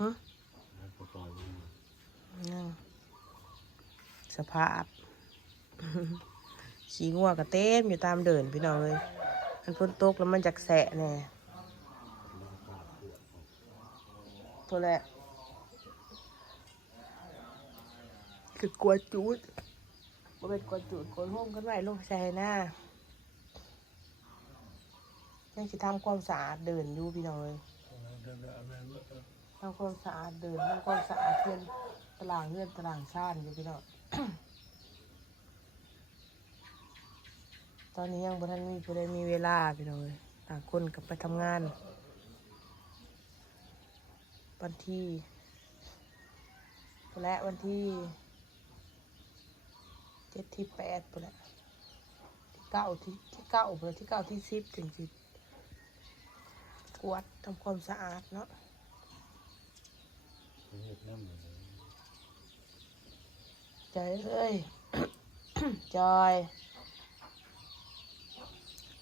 ฮะแล้วก็ปล่อยมันนั่งสภาพขี้งัวก็เต็มอยู่ตามเดินพี่น้องเลยมันพ้นตกแล้วมันจากแสะแน่ตัวแหละคือกลัวจูดบ่เป็นกลัวจูดกลัวห้มกันไว้ลงใส่หน้ายังจะทำความสะอาดเดินอยู่พี่น้องเลย ทำความสะอาดเดินทำความสะอาดเพื่อนตารางเงื่อนตารางซ่านอยู่พี่น้องตอนนี้ยังบ่ทันมีผู้ใดมีเวลาพี่น้องเลยต่างคนกลับไปทำงานวันที่ และวันที่เจ็ดที่แปดปุ่นแหละที่เก้าที่ที่เก้าปุ่นที่เก้าที่สิบถึงสิบกวดทำความสะอาดเนาะ เฮ็ดน้ำเลยจอยเอ้ยจอย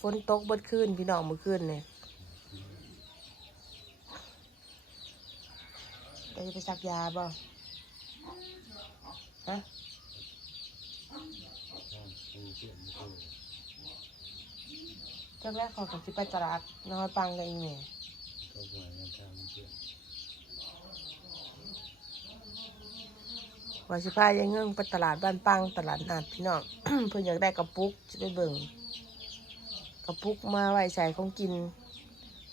ฝนตกบิดคืนพี่น้องมื่อคืนเนี่ยจะไปซักยาบ่ฮะข้างปูเปลี่ยนไม่ถูกจักแรกขอกับสิไปตลาดน้อยปังกันอีเมก็ปล่อยมันทางเปลี่ยน ว่าสิพายังเงื่งไปตลาดบ้านปังตลาดนัดพี่น้อง เพิ่นอยากได้กระปุกจะได้เบิ่งกระปุกมาไว้ใส่ของกิน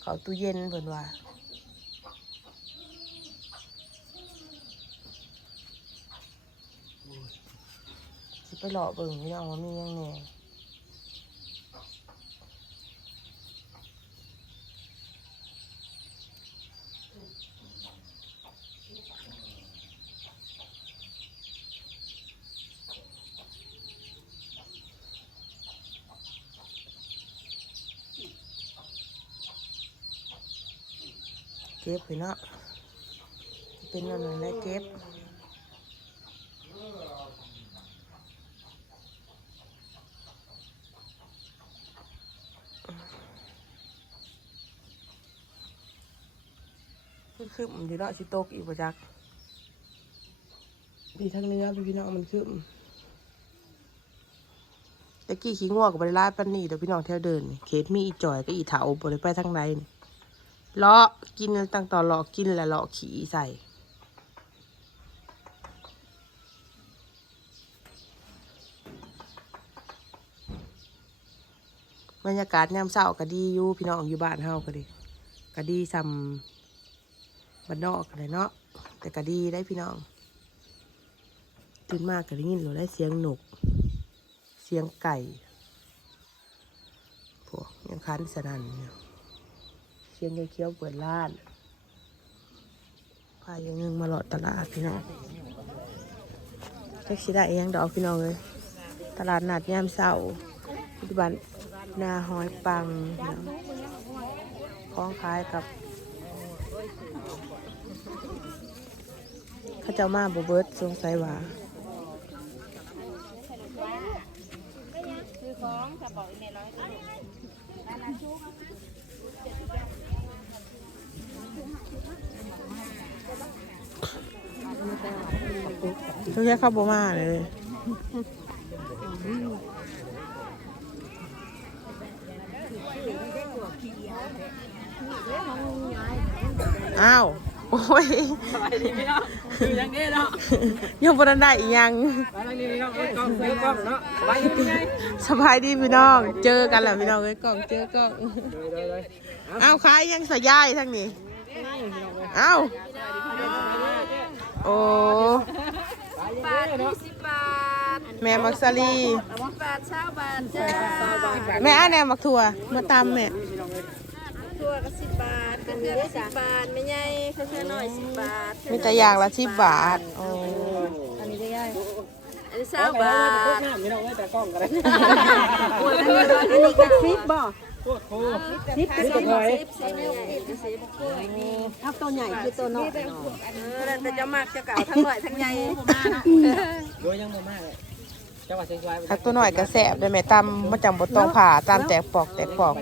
เขาตู้เย็นเพิ่นว่าสิไปหล่อเบิ่งพี่น้องว่ามียังไง บพี่เนาะเป็นอันนั้นแหละเก็บคือคือมันอยู่เนาะสิตกอีกประจักพี่ทั้งเนื้อพี่พี่น้องมันคือตะกี้ขี้ง่วงกับบริลายปันนี่เดี๋ยวพี่น้องเที่ยวเดินนี่เขตมีอีจ่อยก็อีเถาบริไปทางใดนี่ เลาะกินตั้งต่อเลาะกินแล้วเลาะขี่ใส่บรรยากาศยามเช้าก็ดีอยู่พี่น้องอยู่บ้านเฮาก็ดีก็ดีซำบ้านนอกเลยเนาะแต่ก็ดีได้พี่น้องตื่นมากก็ได้ยินเราได้เสียงหนก เสียงไก่พวกยังคันสนั่นเนี่ย เสียงยายเคี้ยวเปิดร้านพายังเงิงมาหลอดตลาดพี่น้องแท็กซี่ได้ยังดอกพี่น้องเลยตลาดนัดยามเช้าปัจจุบันนาหอยปังคล้องคล้ายกับเขาเจ้ามาบเบิดสงสัยว่าคือของกระเป๋าอีเมลร้อย ทุกอย่างเข้าบ่มาเลยอ้าว โอ้ยสบายดีพี่น้องอยู่อย่างนี้เนาะยังบ่ทันได้อีหยังไปทางนี้พี่น้องเอ้ยกล้องเอ้ยกล้องเนาะสบายดีพี่ไงสบายดีพี่น้อง เจอกันแล้วพี่น้องเอ้ยกล้องเจอกล้องเลยเลยเลยอ้าวขายยังสะยายทั้งนี้อ้าวโอ้ บาทยี่สิบบาทแม่มักซาลีบาทเช้าบาทจ้าแม่อันแนมักถั่วมาตำแม่ตัวก็สิบบาทเป็นเดือนละสิบบาทไม่ใหญ่เพื่อนๆหน่อยสิบบาทมีแต่อย่างละสิบบาทโอ้อันนี้เช้าไปบาแล้วทพวกน้ำพี่น้องเอ้ยแต่กล้องกันเลยอันนี้ก็สิบบ่พวกครู สิบสิบสิบสิบไม่ใหญ่สิบเอาตัวใหญ่คือตัวน้อยเออแต่จะมากจะเก่าทั้งหน่อยทั้งใหญ่โดยยังบ่มากเลยจังหวัดเชียงรายถ้าตัวหน่อยก็แสบได้แม่ตำมาจังบ่ต้องผ่าตามแตกปอกแตกปอก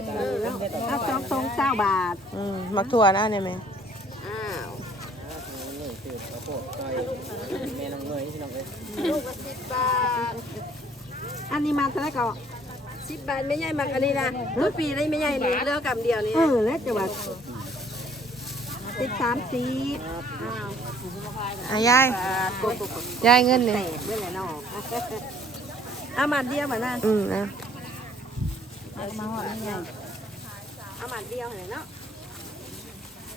เอาสองสองเก้าบาทอืมมักถั่วนะเนี่ยแม่อ้าวข้าวโพดซอยแม่น้องเมยพี่น้องเอ้ยลูกละสิบบาทอันนี้มาเท่าไหร่ก็ สิบบาทไม่ใหญ่มากอันนี้นะทุกปีได้ไม่ใหญ่นี่เลือกกำเดียวนี่เออแล้วจะว่าสิบสามสิบอ้าวอะยายบาทโกโก้ยายเงินเนี่แตยกด้วยแหละเนาะเอามาเดียวมานะอืมนะมาหอดนี่ไงเอามาเดียวเลยเนาะ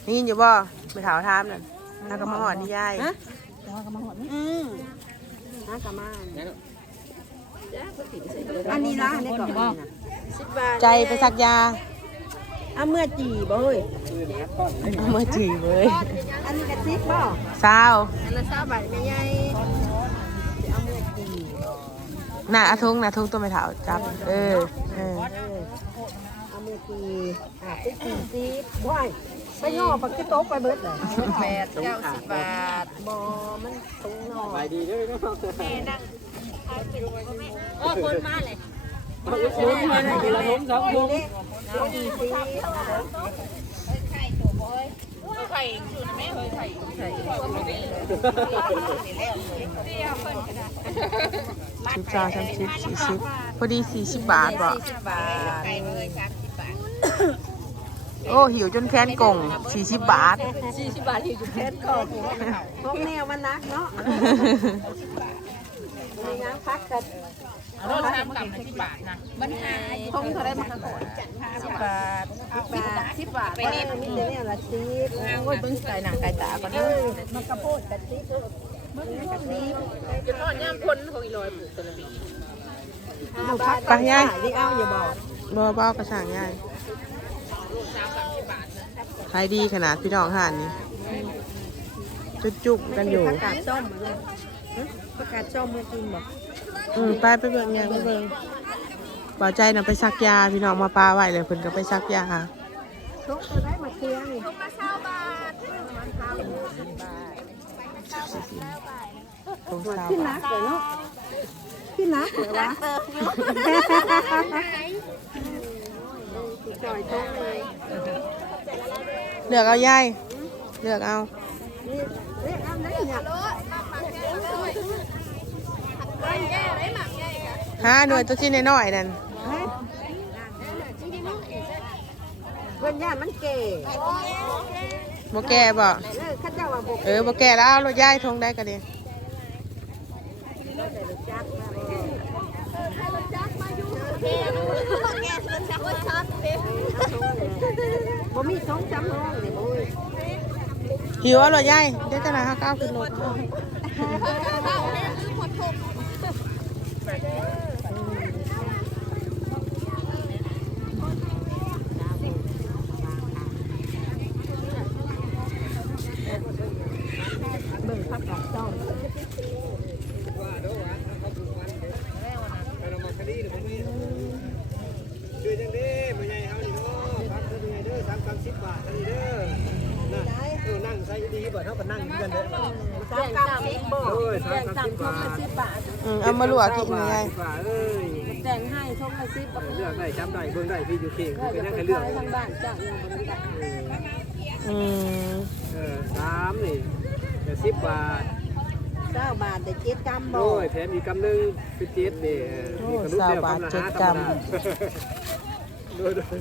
นี่ยินอยู่บ่ไปถามถามนั่นแล้วก็มาหอดนี่ยายอืมน้ากะมานั่นเนาะ จ้าก็ติดใส่อันนี้ละอันนี้ก่อนนะสิบบาทใจไปซักยาเอาเมื่อจีบ่เฮ้ยคืนพักก่อนเอามาจีบเลยอันนี้กระซิบบ่สาวอันละสามบาทไม่ใหญ่เอาเมื่อจีน่ะอาทุงน่ะทุงตัวไม่ถามจับ เออเออเอาเมื่อจีอะไปสี่สิบว้าย ไปย่อปักที่โต๊ะไปเบิดเลยแปดเก้าสิบบาทบ่มันสูงหน่อไปยดีเด้อเนาะโอ้คนมาเลยล้มมาได้ทีละล้มสองล้มสี่สิบสิบสาวสามสิบสี่สิบพอดีสี่สิบบาทบ่สี่สิบบาท โอ้ หิวจนแค้นกงสี่สิบบาทสี่สิบบาทที่อยู่แค่ก่อนพวกแนวมันนักเนาะในงานพักกันมันหายคงเท่าไรมันก่อนสิบบาทสิบบาทสิบบาทไปนี่มีแต่เนี่ยละสิบโอ้ยเบิ่งไก่หนังไก่ตาก่อนเออมันกระโพดกระซิบมันกระซิบจะทอดย่างคนของอีลอยปลูกตะลบีเอาพักไปยายนี่เอาอย่าบอกบ่เบ้ากระช่างยาย ขายดีขนาดพี่น้องห่านนี่จุ๊จุบกันอยู่ประกาศส้มเลยประกาศส้มมากินบอกอืมไปไปเบิ่งยายไปเบิ่งบ่าวใจน่ะไปซักยาพี่น้องมาปลาไว้เลยเพิ่นก็ไปซักยาทุกจะได้มาเคลียร์นี่ตรงเช้าที่นักเลยเนาะที่นักเลยวะจอยตรงเลย เลือกเอายายเลือกเอานี่าหน่วยตัวชิ้นน้อยๆนั่นเฮ้ยเพื่อนญามันเก๋บ่แก่บ่เออเข้าเจ้าว่าบุกเออบ่แก่แล้วเอารถยายทงได้ก็ดี บ่มีสองจำห้องเลยโอ้ยหิวเอารอยายเดี๋ยวจะน่ะหาก้าวขึ้นรถ เบิ่งพักกาดส้ม คือจังนี้มาใหญ่เฮานี่เนาะพักเท่าไหร่เด้อสามสามสิบบาทเท่านี้เด้อน่ะเออนั่งใส่ดีบ่เท่ากับนั่งอยู่กันเด้อ สามกำสิบบ่ โอ้ยสามสามสิบบาท สิบบาท อืมเอามาล วกกินยายสิบบาทเอ้ยแต่งให้ทงละสิบเลือกได้จำได้เบิ่งได้พี่อยู่เข่งคือนั่งกันเลือกทางบ้านจ้ะยังบ่ได้อืมเออสามนี่ก็สิบบาทเก้าบาทแต่เจ็ดกำบ่โอ้ยแถมอีกกำหนึงคือเจ็ดนี่เออมีขนมเดียวกำละห้ากำละโดยโดย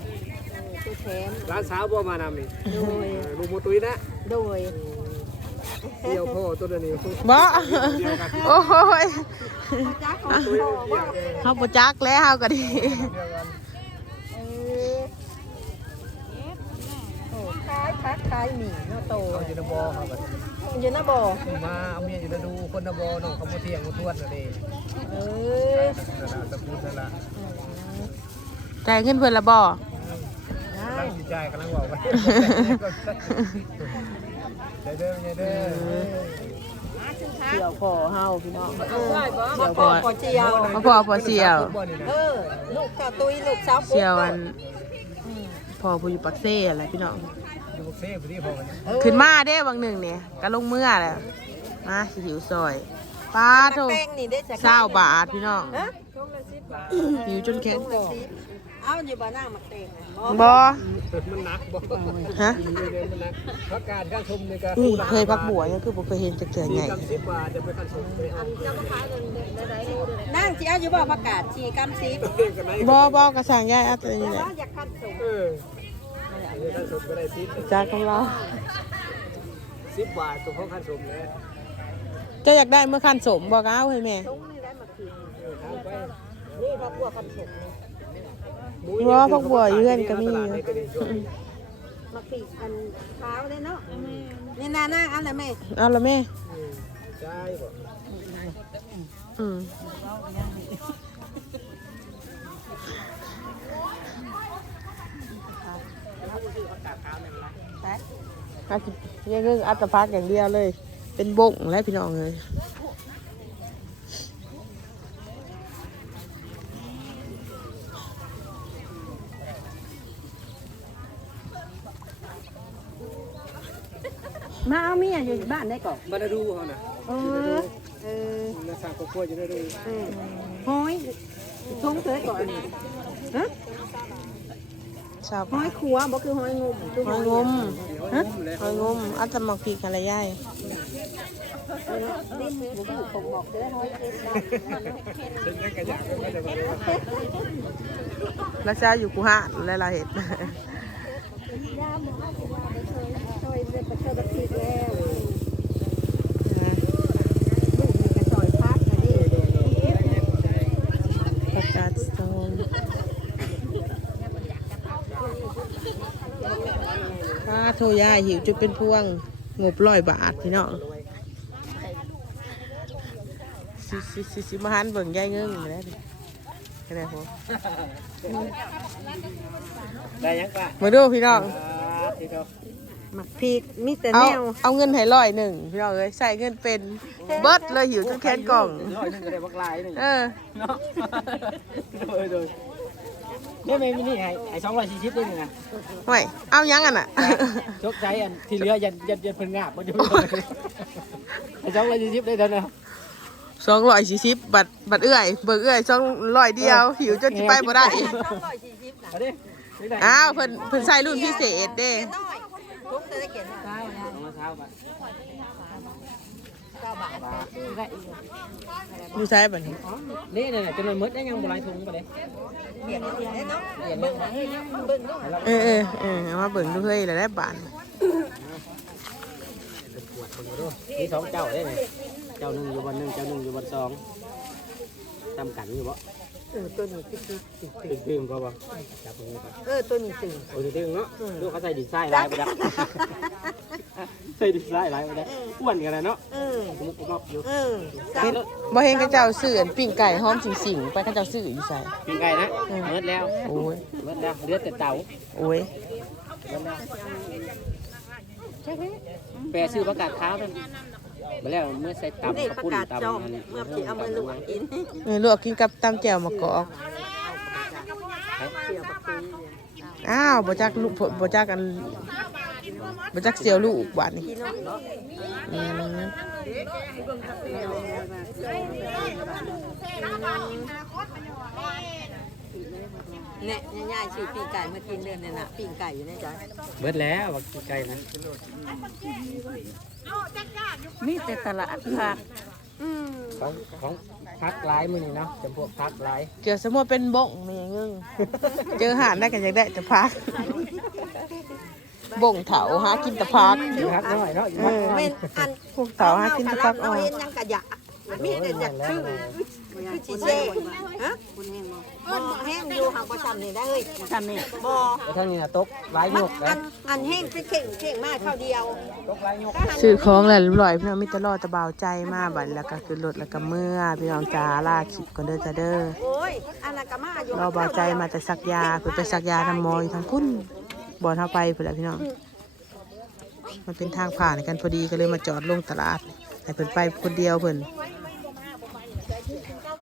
ตัวแถมร้านสาวบ่มานำนี่โดยเออลุงโมตุยนะโดย เที่ยวพ่อตัวนี้บ่โอ้ยจ้าของตุยพ่อเที่ยวเฮาบ่จักแล้วเฮาก็ดีเออโอ้ขายคักขายหมี่เนาะโตเอาอยู่ในบ่อครับบัดอยู่นะบ่มาเอาเมียอยู่ในดูคนในบ่อน้องเขาบ่เที่ยงบ่ทวนน่ะเด้เออนั่นล่ะตะพูดนั่นล่ะจ่ายเงินเพิ่นละบ่ได้กำลังสิจ่ายกำลังเว้าไปใจ เด้อเด้อเสี่ยวพอเฮาพี่น้องเออมาพ่อพ่อเจียวมาพอพอเสี่ยวเออลูกสาวตุ้ยลูกสาวเสี่ยวอันพอผู้อยู่ปักเซ่อะไรพี่น้องขึ้นมาเด้บางหนึ่งเนี่ยก็ลงเมื่อแหละมาสิหิวซอยป้าโถแป้งนี่ได้จากเศร้าบาทพี่น้องหิวจนแข็งทงละสิบ เอาอยู่บ่นั่งมักเตงน่ะบ่บอมันหนักบ่ฮะนี่เลยมันหนักพักการการชมในการนี่เคยพักบัวยังคือบ่เคยเห็นจักเทื่อใหญ่กำสิบบาทจะไปการชมไปเอานั่งสิเอาอยู่บ่ประกาศชีกำซีเรื่องกันไหนบอบอกระสังยายอัตนี่แหละอยากคัดส่งเออเรื่องการชมก็ได้สิบจากของเราสิบบาทตัวของการชมเลยเจ้าอยากได้เมื่อคันสมบอกเอาให้แม่ตรงนี้ได้มาคืนเอ อทางไปนี่พักบัวคันส่งนี่ว่าพักบัวอยู่เฮือนก็มีตลาดในกระดิ่มีมาปีกอันเท้าเลยเนาะนี่นานั่งเอาเลยแม่เอาละแม่อืมใช่บ่อืมอาจจะยังเรื่องอัตภักอย่างเดียวเลย เป็นบงและพี่น้องเลย มาเอาเมียอยู่บ้านได้ก่อนมาได้ดูเขาน่ะเออเออนาสร้างครอบครัวจะได้ดูเออห้อยทุ่งเธอก่อนฮะชาวห้อยขัวบ่คือห้อยงมหอยงมฮะเลยหอยงมอัตมักพีกันอะไรย่ายนี่บ่คือผมบอกเด้อห้อยเจ็ดบาทเป็นนักกระยาก็จะมาดูแล้วเจ้าอยู่กูหะและเราเห็น ช่วยเรื่องประชาธิปไตยแล้วลูกนี่ก็ซอยพักอันนี้ประกาศสมป้าโทรยายหิวจนเป็นพวง งบร้อยบาทพี่น้องสิสิสิสิมาหันเบิ่งยายเงิงอยู่แล้วดิแค่ไหนพอได้ยังป่ะมาดูพี่น้องที่เขา หมักพริกมีแต่เอาแนวเอาเงินให้ร้อยหนึ่งพี่น้องเอ้ยใส่เงินเป็นเบิดเลยหิวจนแค้นกล่อง ร้อยนึงก็ได้บักลายนึงเออเนาะโดยโดยเนี่ยไม่มีนี่ให้ให้สองร้อยสี่สิบด้วยนี่นะห่วยเอายังอะน่ะ ชกใจอันที่เหลือยันยันยันเพิ่นงาบมันอยู่ให้สองร้อยสี่สิบได้เท่านั้นสองร้อยสี่สิบบัตรบัตรเอื้อยเบิกเอื้อยสองร้อยเดียว หิวจนสิไปบ่ได้ เอาดิไม่ได้อ้าวเพิ่นเพิ่นใส่รุ่นพิเศษเด้ ทุกแต่ได้เก็บได้เอามาเช้าบาทเก้าบาทอยู่ใส่บัดนี้นี่เนี่ยจนมันมืดได้ยังบ่หลายถุงไปเลยเบียดได้เนาะเปลี่ยนเบิ่งให้เบิ่งเนาะเออเออเออเอามาเบิ่งดูเฮ้ยแล้วได้บาทมีสองเจ้าได้ไงเจ้าหนึ่งอยู่บนหนึ่งเจ้าหนึ่งอยู่บนสองจำกันอยู่บ่ เออตัวนี้คือตึงตึงก็บ่จับตรงนี้ก่อนเออตัวนี้ตึงโอ้ยตึงเนาะลูกเขาใส่ดินทรายลายไปแล้วใส่ดินทรายลายไปแล้วอ้วนกันเลยเนาะเออมุกมุกอยู่เออเห็นบ่เห็นเขาเจ้าซื้ออันปิ้งไก่หอมสิงๆไปเขาเจ้าซื้ออยู่ใส่เป็นไงนะเมิดแล้วโอ้ยเมิดแล้วเหลือแต่เต่าโอ้ยแปรชื่อประกาศเท้านั่น มาแล้วเมื่อใส่ตับนี่กับประปุ้นกาศตับจอมเมื่อกี้เอามาลวกกินเออลวกกินกับตำแจ่วมะกอกเสี่ยวบักตีอ้าวบ่จักลูกบ่จักอันบ่จักเสียวลูกบาดนี้พี่น้องเนาะอืม เนี่ยง่ายๆชื่อปีไก่มากินเดือนเนี่ยน่ะปีไก่อยู่ในใจเบิดแล้วบักไก่นะมีแต่ตลาดผักอืมของของพักหลายมือนี่เนาะจำพวกพักหลายเจอสมมุติเป็นบ่งแม่งึงเจอหาดได้ก็อยากได้แต่พัก บ่งเถาหากินแต่พักพักน้อยเนาะเออเป็นอันพวกเถาหากินแต่พักเราอ่อนเห็นยังกะยะ มีแต่อยากชื่อคือจีเซ่ฮะบ่แห้งอยู่หางประจำนี่ได้เฮ้ยประจำนี่บ่แล้วท่านนี่นะตกหลายมัยนกอันอันแห้งเข่งเข่งมากเท่าเดียวตกหลายยกซื้อของแหล้วเรียบร้อยพี่น้องมิตรรอดตะเบาใจมาบัดแล้วก็คือรถแล้วก็เมื่อพี่น้องจ้าลาขิบก่อนเด้อจ้าเด้อโอ้ยอันนั้นก็มาอยู่รอเบาใจมาแต่สักยาเพื่อไปสักยาทำมอยทั้งพุ่นบอเท่าไปเพื่อนแหละพี่น้องมันเป็นทางผ่านกันพอดีก็เลยมาจอดลงตลาดให้เพิ่นไปคนเดียวเพิ่น